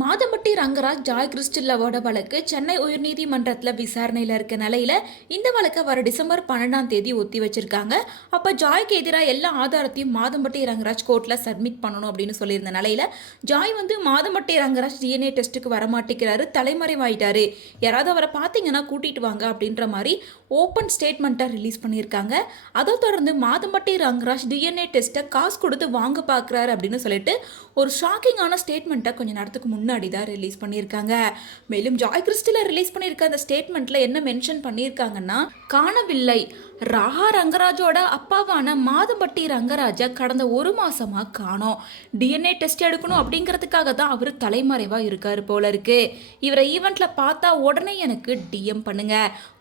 Madhampatti Rangaraj Joy கிறிஸ்டில்லவோட வழக்கு சென்னை உயர்நீதிமன்றத்தில் விசாரணையில் இருக்க நிலையில இந்த வழக்கை வர டிசம்பர் 12ஆம் தேதி ஒத்தி வச்சிருக்காங்க. அப்போ ஜாய்க்கு எதிராக எல்லா ஆதாரத்தையும் மாதம்பட்டி ரங்கராஜ் கோர்ட்டில் சப்மிட் பண்ணணும் அப்படின்னு சொல்லியிருந்த நிலையில ஜாய் மாதம்பட்டி ரங்கராஜ் டிஎன்ஏ டெஸ்ட்டுக்கு வரமாட்டேங்கிறாரு, தலைமறைவாயிட்டாரு, யாராவது அவரை பார்த்தீங்கன்னா கூட்டிட்டு வாங்க அப்படின்ற மாதிரி ஓப்பன் ஸ்டேட்மெண்ட்டை ரிலீஸ் பண்ணியிருக்காங்க. அதை தொடர்ந்து மாதம்பட்டி ரங்கராஜ் டிஎன்ஏ டெஸ்ட்டை காசு கொடுத்து வாங்க பார்க்குறாரு அப்படின்னு சொல்லிட்டு ஒரு ஷாக்கிங்கான ஸ்டேட்மெண்ட்டை கொஞ்சம் நேரத்துக்கு முன்னாடி தான் ரிலீஸ் பண்ணியிருக்காங்க. மேலும் ஜாய் கிறிஸ்டில ரிலீஸ் பண்ணியிருக்க அந்த ஸ்டேட்மெண்ட்ல என்ன மென்ஷன் பண்ணியிருக்காங்கன்னா, காணவில்லை ராஹா ரங்கராஜோட அப்பாவான மாதம்பட்டி ரங்கராஜை கடந்த 1 மாசமா காணோம், டிஎன்ஏ டெஸ்ட் எடுக்கணும் அப்படிங்கிறதுக்காக தான் அவர் தலைமறைவா இருக்காரு போல இருக்கு, இவரை ஈவெண்ட்ல பார்த்தா உடனே எனக்கு டிஎம் பண்ணுங்க,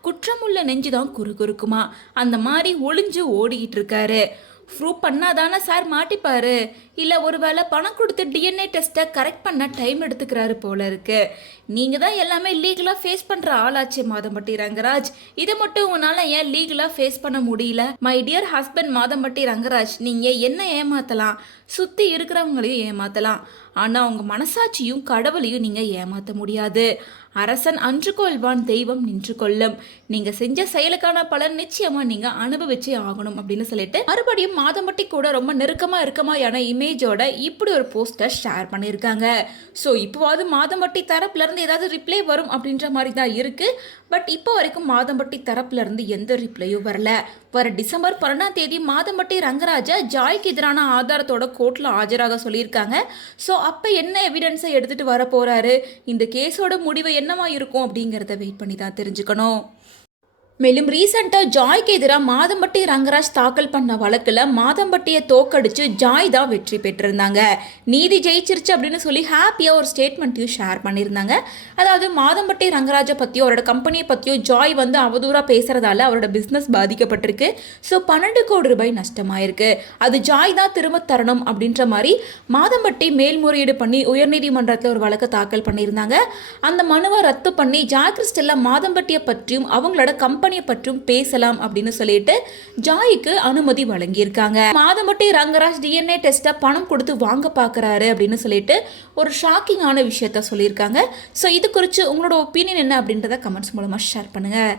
குற்றமுள்ள நெஞ்சுதான் குறுகுறுக்குமா, அந்த மாதிரி ஒளிஞ்சு ஓடிக்கிட்டு இருக்காரு, ப்ரூவ் பண்ணாதானே சார் மாட்டிப்பாரு, இல்லை ஒருவேளை பணம் கொடுத்து டிஎன்ஏ டெஸ்ட்டை கரெக்ட் பண்ண டைம் எடுத்துக்கிறாரு போல இருக்கு, நீங்கள் தான் எல்லாமே லீகலாக ஃபேஸ் பண்ணுற ஆளாச்சு மாதம்பட்டி ரங்கராஜ், இதை மட்டும் உங்களால் ஏன் லீகலாக ஃபேஸ் பண்ண முடியல? My dear husband Madhampatti Rangaraj, நீங்கள் என்ன ஏமாற்றலாம், சுற்றி இருக்கிறவங்களையும் ஏமாற்றலாம், ஆனால் உங்கள் மனசாட்சியும் கடவுளையும் நீங்கள் ஏமாற்ற முடியாது. அரசன் அன்று கொள்வான், தெய்வம் நின்று கொள்ளும், நீங்கள் செஞ்ச செயலுக்கான பலன் நிச்சயமாக நீங்கள் அனுபவிச்சே ஆகணும் அப்படின்னு சொல்லிட்டு மறுபடியும் மாதம்பட்டி கூட ரொம்ப நெருக்கமாக இருக்கமாயான இமேஜோட இப்படி ஒரு போஸ்டர் ஷேர் பண்ணியிருக்காங்க. ஸோ இப்போவாது மாதம்பட்டி தரப்புலேருந்து ஏதாவது ரிப்ளை வரும் அப்படின்ற மாதிரி தான் இருக்குது. பட் இப்போ வரைக்கும் மாதம்பட்டி தரப்புலேருந்து எந்த ரிப்ளையும் வரல. வர டிசம்பர் 12ஆம் தேதி மாதம்பட்டி ரங்கராஜா ஜாய்க்கு எதிரான ஆதாரத்தோட கோர்ட்டில் ஆஜராக சொல்லியிருக்காங்க. ஸோ அப்போ என்ன எவிடன்ஸை எடுத்துகிட்டு வர போகிறாரு, இந்த கேஸோட முடிவு என்னவா இருக்கும் அப்படிங்கிறத வெயிட் பண்ணி தான் தெரிஞ்சுக்கணும். மேலும் ரீசெண்டாக ஜாய்க்கு எதிராக மாதம்பட்டி ரங்கராஜ் தாக்கல் பண்ண வழக்கில் மாதம்பட்டியை தோக்கடிச்சு ஜாய் தான் வெற்றி பெற்றிருந்தாங்க. நீதி ஜெயிச்சிருச்சு அப்படின்னு சொல்லி ஹாப்பியாக ஒரு ஸ்டேட்மெண்ட்டையும் ஷேர் பண்ணியிருந்தாங்க. அதாவது மாதம்பட்டி ரங்கராஜை பற்றியோ அவரோட கம்பெனியை பற்றியோ ஜாய் அவதூறாக பேசுகிறதால அவரோட பிஸ்னஸ் பாதிக்கப்பட்டிருக்கு. ஸோ 12 கோடி ரூபாய் நஷ்டமாயிருக்கு, அது ஜாய் தான் திரும்ப தரணும் அப்படின்ற மாதிரி மாதம்பட்டி மேல்முறையீடு பண்ணி உயர்நீதிமன்றத்தில் ஒரு வழக்கை தாக்கல் பண்ணியிருந்தாங்க. அந்த மனுவை ரத்து பண்ணி ஜாய் கிறிஸ்டில் மாதம்பட்டியை பற்றியும் அவங்களோட கம்பெனி பற்றும் பேசலாம் அப்படின்னு சொல்லிட்டு ஜாய்க்கு அனுமதி வழங்கியிருக்காங்க. மாதம்பட்டி ரங்கராஜ் டிஎன்ஏ டெஸ்ட்டை பணம் கொடுத்து வாங்க பார்க்குறாரு அப்படின்னு சொல்லிட்டு ஒரு ஷாக்கிங்கான விஷயத்த சொல்லியிருக்காங்க. ஸோ இது குறித்து உங்களோட ஒப்பீனியன் என்ன அப்படின்றத கமெண்ட்ஸ் மூலமாக ஷேர் பண்ணுங்கள்.